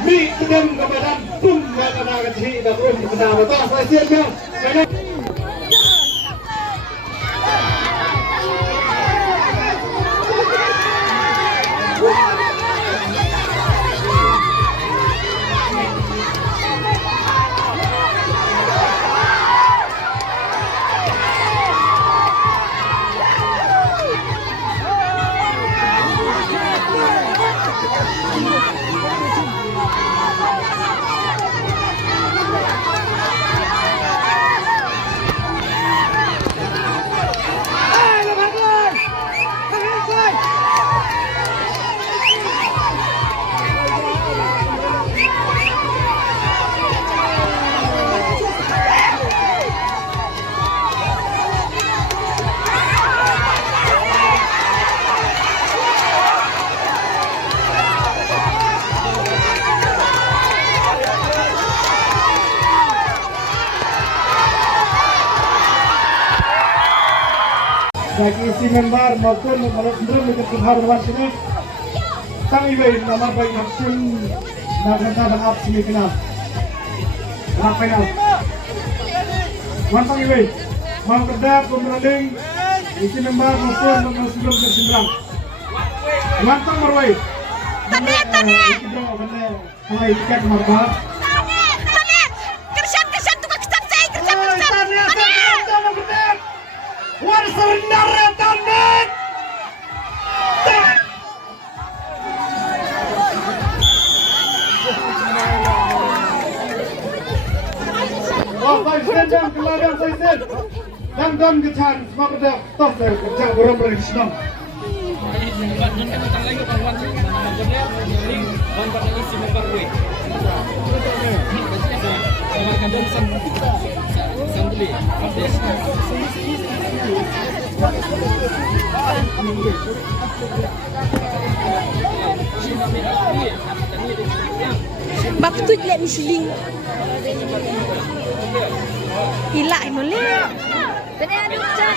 Mi sedang kepada pun kepada kecil dan pun kepada betul saya siapnya. Bagi isi member maupun belum ikut haruan sini, sang ibu nama baik maupun nak dapat semifinal, nak final. Mantap ibu, mau kerja pemberanding isi member maupun sebelum bersembrang. Mantap marwai. Tanet. Mulai tiket marwah. Tanet. Kersan tukang kesan saya kersan. What is the Tanet? Oh, saya sedang keladang saya dan kecan semua pada tos saya kerja orang berhisam. Baptut lihat Michelin. Hilak molek. Tadi ada cat.